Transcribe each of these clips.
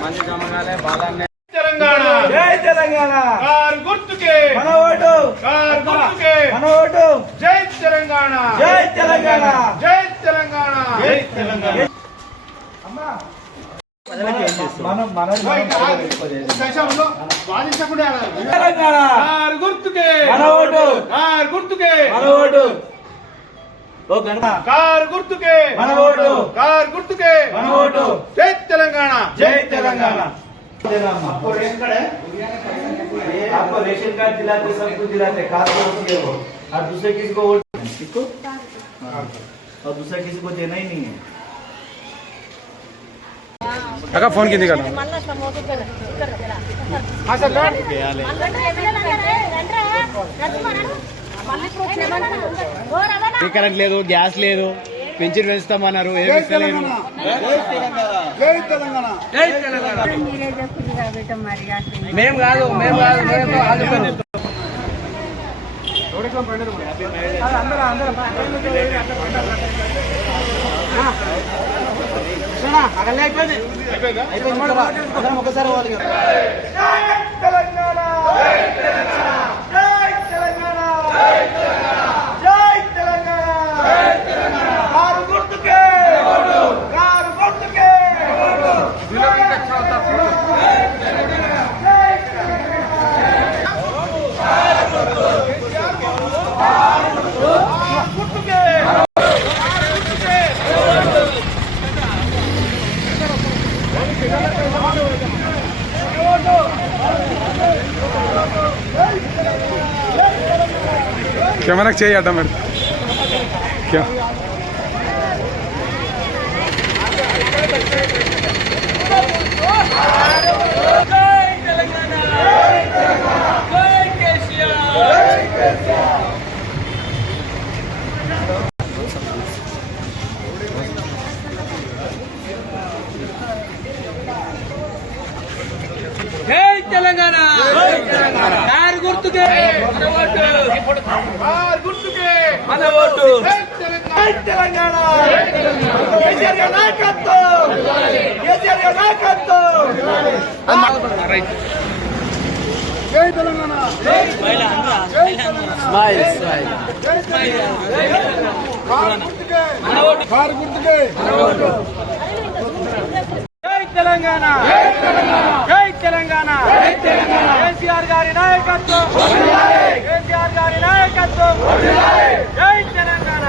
మంచి జమగాలే బాలాన్ని తెలంగాణ జై తెలంగాణ కారు గుర్తుకే మన ఓటు కారు గుర్తుకే మన ఓటు జై తెలంగాణ జై తెలంగాణ జై తెలంగాణ జై తెలంగాణ తెలంగాణ కారు గుర్తుకే మన ఓటు కారు గుర్తుకే మన ఓటు కారు గుర్తుకే మన ఓటు కారు గుర్తుకే మన ఓటు జై తెలంగాణ जय तेलंगाना। आपको रेशन कार्ड दिलाते सब कुछ दिलाते खास है वो और दूसरे किसी को वोट किसको और दूसरा किसी को देना ही नहीं है। అక్క ఫోన్ కింది కదా కరెంట్ లేదు, గ్యాస్ లేదు, పెంచిన పెంచుతామన్నారు. మేము కాదు ఒకసారి कैमरा चाहिए आता मेरे क्या జై తెలంగాణ కారు గుర్తుకే కారు గుర్తుకే మన ఓటు జై తెలంగాణ కేసీఆర్ గారి నాయకత్వం కేసీఆర్ గారి నాయకత్వం జై తెలంగాణ కారు గుర్తుకే జై తెలంగాణ జై తెలంగాణ కేసీఆర్ గారి నాయకత్వం కేసీఆర్ గారి నాయకత్వం జై తెలంగాణ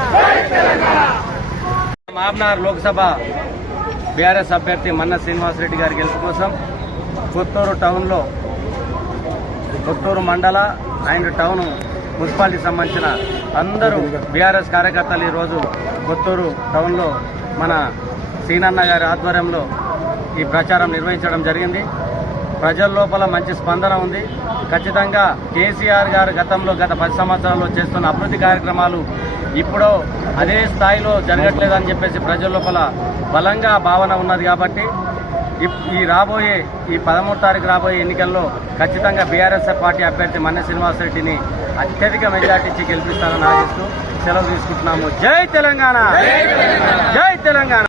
మహబూబ్నగర్ లోక్సభ బీఆర్ఎస్ అభ్యర్థి మన్న శ్రీనివాసరెడ్డి గారి గెలుపు కోసం కొత్తూరు టౌన్లో కొత్తూరు మండల అండ్ టౌన్ మున్సిపాలిటీకి సంబంధించిన అందరూ బీఆర్ఎస్ కార్యకర్తలు ఈరోజు కొత్తూరు టౌన్లో మన సీనన్న గారి ఆధ్వర్యంలో ఈ ప్రచారం నిర్వహించడం జరిగింది. ప్రజల లోపల మంచి స్పందన ఉంది. ఖచ్చితంగా కేసీఆర్ గారు గతంలో గత 10 సంవత్సరాల్లో చేస్తున్న అభివృద్ధి కార్యక్రమాలు ఇప్పుడు అదే స్థాయిలో జరగట్లేదని చెప్పేసి ప్రజల లోపల బలంగా భావన ఉన్నది. కాబట్టి ఈ 13 తారీఖు రాబోయే ఎన్నికల్లో ఖచ్చితంగా బీఆర్ఎస్ పార్టీ అభ్యర్థి మన్నె శ్రీనివాసరెడ్డిని అత్యధిక మెజార్టీ ఇచ్చి గెలిపిస్తారని ఆశిస్తూ సెలవు తీసుకుంటున్నాము. జై తెలంగాణ, జై తెలంగాణ.